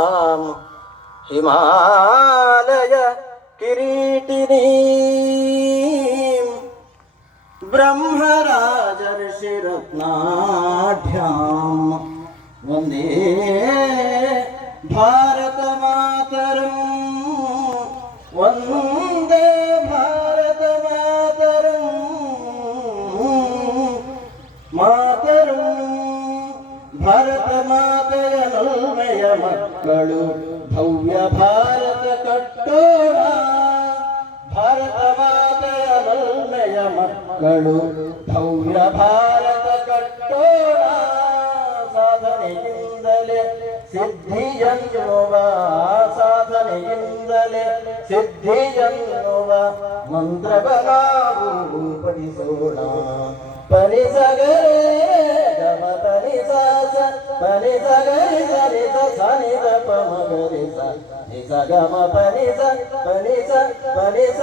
धाम हिमालय किरीटिनी ब्रह्मराजर्षिरत्नाढ्यां वन्दे भारतमातरम्। वन्दे ಭಾರತ ಮಾತೆಯ ನಲ್ಮೆಯ ಮಕ್ಕಳು ಭವ್ಯ ಭಾರತ ಕಟ್ಟೋಣ. ಭಾರತ ಮಾತೆಯ ನಲ್ಮೆಯ ಮಕ್ಕಳು ಭವ್ಯ ಭಾರತ ಕಟ್ಟೋಣ. ಸಾಧನೆಯಿಂದಲೇ ಸಿದ್ಧಿಯನ್ನುವ ಸಾಧನೆಯಿಂದಲೇ ಸಿದ್ಧಿಯನ್ನುವ ಮಂತ್ರಗಳಾವು ಪಡಿಸೋಣ ಪರಿಸಗರೆ ಪಮಗರಿಸ ನಿಸ ಗಮ ಪರಿಸ ಪರಿಸ ಪರಿಸ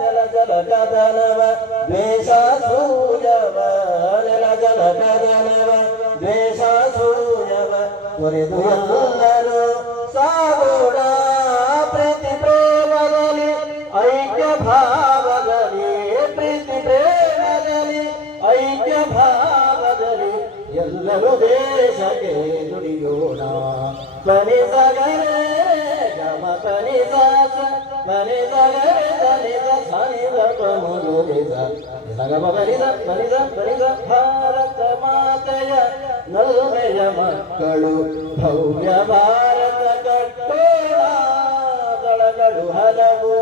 ನೆಲ ಜಲ ಕದನವ ದ್ವೇಷ ಸೂಯವ ನೆಲ ಜಲ ಕದನವ ದ್ವೇಷ ಸೂಯವ ತೊರೆದು ಎಲ್ಲರೂ ಸಾಗೋಣ ಪ್ರೀತಿ ಪ್ರೇಮದಲ್ಲಿ ಐಕ್ಯ ಭಾವದಲ್ಲಿ ಪ್ರೀತಿ ಪ್ರೇಮದಲ್ಲಿ ಐಕ್ಯ ಭಾವದಲ್ಲಿ ಎಲ್ಲರೂ ದೇಶಕ್ಕೆ ದುಡಿಯೋಣ ಪನಿಸಗರೆ ಗಮ ಪನಿಸಾಸ ಪನಿಸಗರೆ ಸನಿಸ ಸನಿದ ಪಮುರಿಸ ನಿಸಗಮ ಪನಿಸ ಪನಿಸ ಪನಿಸ ಭಾರತ ಮಾತೆಯ ನಲ್ಮೆಯ ಮಕ್ಕಳು ಭವ್ಯ ಭಾರತ ಕಟ್ಟೋಣ ದಳಗಳು ಹಲವು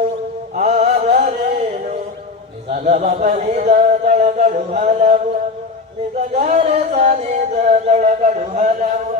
ಆದರೇನು ನಿಸಗಮ ಪನಿದ ದಳಗಳು ಹಲವು ನಿಸಗರ ಸನಿದ ದಳಗಳು ಹಲವು ನಿಜ ನಿಜ ದಳಗಳು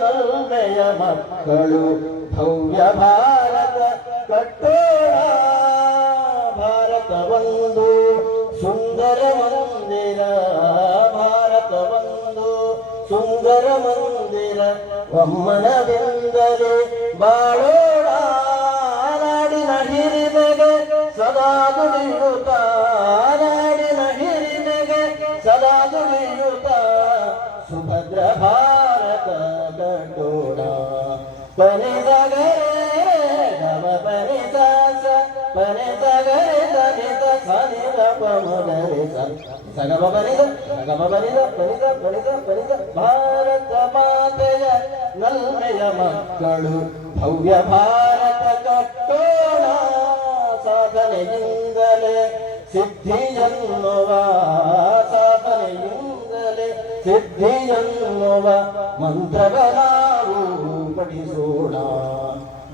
ನಲ್ಮೆಯ ಮಕ್ಕಳು ಭವ್ಯ ಭಾರತ ಕಟ್ಟೋಣ ಭಾರತವೊಂದು, ಸುಂದರ ಮಂದಿರ ಭಾರತವೊಂದು, ಸುಂದರ ಮಂದಿರ ಒಮ್ಮನದಿಂದಲೇ ಬಾಳೋಣ ನಾಡಿನ ಹಿರಿಮೆಗೆ ಸದಾ ದುಡಿಯುತ್ತ ನಾಡಿನ ಸದಾ ದುಡಿಯುತ್ತ ಸುಭದ್ರ ಭಾರತ. ಪನಿಸಗರೆ ಗಮ ಪನಿಸಾಸ ಪನಿಸಗರೆ ಸನಿತ ಸನಿದ ಪಮಗರಿಸ ಸಗಮ ಪನಿದ ಸಗಮ ಪನಿದ ಪನಿದ ಪನಿದ ಪನಿದ ಭಾರತ ಮಾತೆಯ ನಲ್ಮೆಯ ಮಕ್ಕಳು. ಭವ್ಯ ಭಾರತ ಕಟ್ಟೋಣ ಸಾಧನೆಯಿಂದಲೇ, ಸಿದ್ಧಿಯನ್ನುವ ಸಾಧನೆಯಿಂದಲೇ, ಸಿದ್ಧಿಯನ್ನುವ ಮಂತ್ರಗಳಾವು ಪಡಿಸೋಣ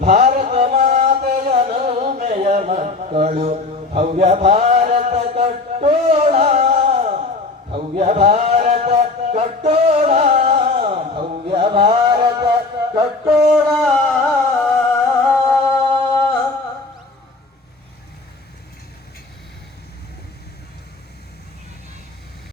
ಭಾರತ ಮಾತೆಯ ನಲ್ಮೆಯ ಮಕ್ಕಳು ಭವ್ಯ ಭಾರತ ಕಟ್ಟೋಣ ಭವ್ಯ ಭಾರತ ಕಟ್ಟೋಣ ಭವ್ಯ ಭಾರತ ಕಟ್ಟೋಣ